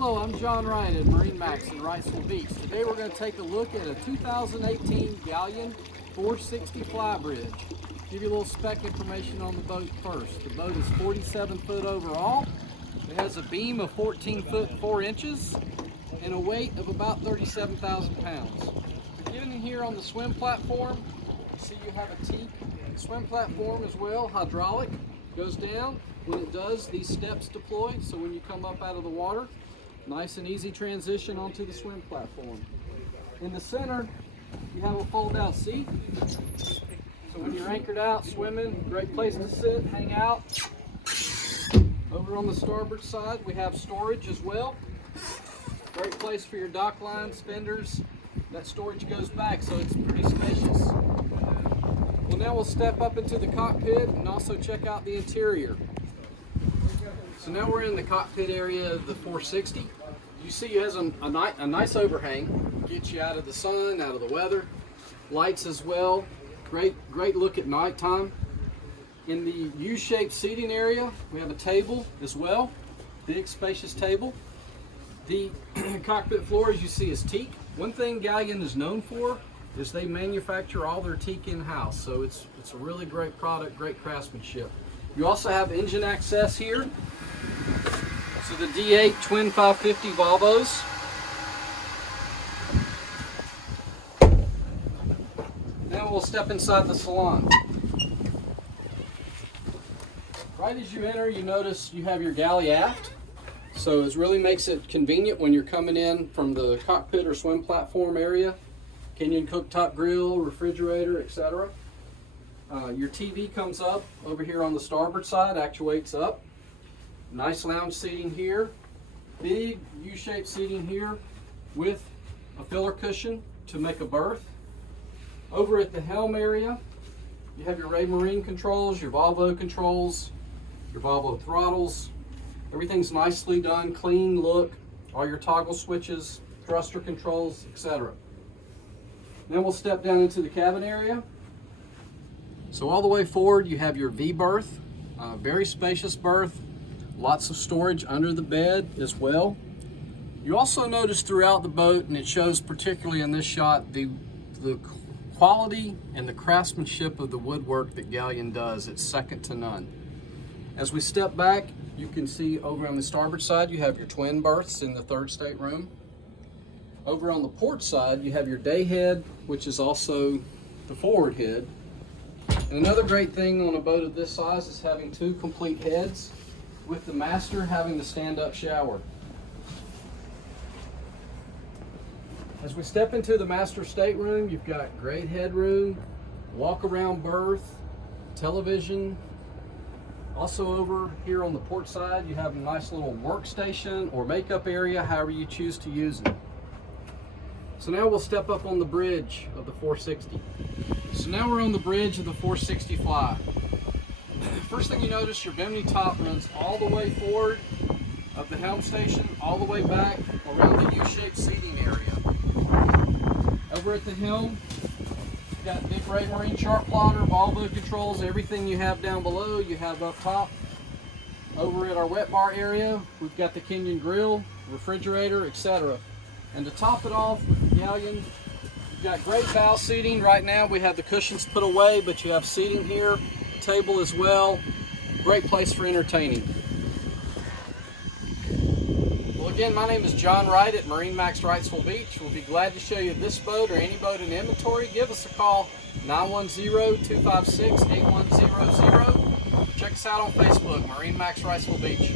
Hello, I'm John Wright at MarineMax in Wrightsville Beach. Today we're going to take a look at a 2018 Galeon 460 flybridge. Give you a little spec information on the boat first. The boat is 47 foot overall. It has a beam of 14 foot 4 inches and a weight of about 37,000 pounds. Beginning here on the swim platform, you see you have a teak swim platform as well, hydraulic, goes down. When it does, these steps deploy, so when you come up out of the water, nice and easy transition onto the swim platform. In the center, you have a fold-out seat. So when you're anchored out, swimming, great place to sit, hang out. Over on the starboard side, we have storage as well. Great place for your dock lines, fenders. That storage goes back, so it's pretty spacious. Well, now we'll step up into the cockpit and also check out the interior. So now we're in the cockpit area of the 460. You see it has a nice overhang, gets you out of the sun, out of the weather. Lights as well, great look at nighttime. In the U-shaped seating area, we have a table as well, big spacious table. The cockpit floor, as you see, is teak. One thing Galeon is known for is they manufacture all their teak in-house, so it's a really great product, great craftsmanship. You also have engine access here. So the D8 twin 550 Volvos. Now we'll step inside the salon. Right as you enter, you notice you have your galley aft. So it really makes it convenient when you're coming in from the cockpit or swim platform area. Kenyon cooktop grill, refrigerator, etc. Your TV comes up over here on the starboard side, actuates up. Nice lounge seating here. Big U-shaped seating here with a filler cushion to make a berth. Over at the helm area, you have your Marine controls, your Volvo controls, your Volvo throttles. Everything's nicely done, clean look, all your toggle switches, thruster controls, etc. Then we'll step down into the cabin area. So all the way forward, you have your V berth, very spacious berth, lots of storage under the bed as well. You also notice throughout the boat, and it shows particularly in this shot, the quality and the craftsmanship of the woodwork that Galeon does. It's second to none. As we step back, you can see over on the starboard side, you have your twin berths in the third stateroom. Over on the port side, you have your day head, which is also the forward head. And another great thing on a boat of this size is having two complete heads, with the master having the stand-up shower. As we step into the master stateroom, you've got great headroom, walk-around berth, television. Also over here on the port side, you have a nice little workstation or makeup area, however you choose to use it. So now we'll step up on the bridge of the 460. So now we're on the bridge of the 460 Fly. First thing you notice, your bimini top runs all the way forward of the helm station, all the way back around the U-shaped seating area. Over at the helm, you've got big Marine chart plotter, Volvo controls, everything you have down below, you have up top. Over at our wet bar area, we've got the Kenyon grill, refrigerator, etc. And to top it off with the Galeon, you've got great bow seating. Right now we have the cushions put away, but you have seating here, table as well. Great place for entertaining. Well, again, my name is John Wright at MarineMax Wrightsville Beach. We'll be glad to show you this boat or any boat in inventory. Give us a call, 910-256-8100. Check us out on Facebook, MarineMax Wrightsville Beach.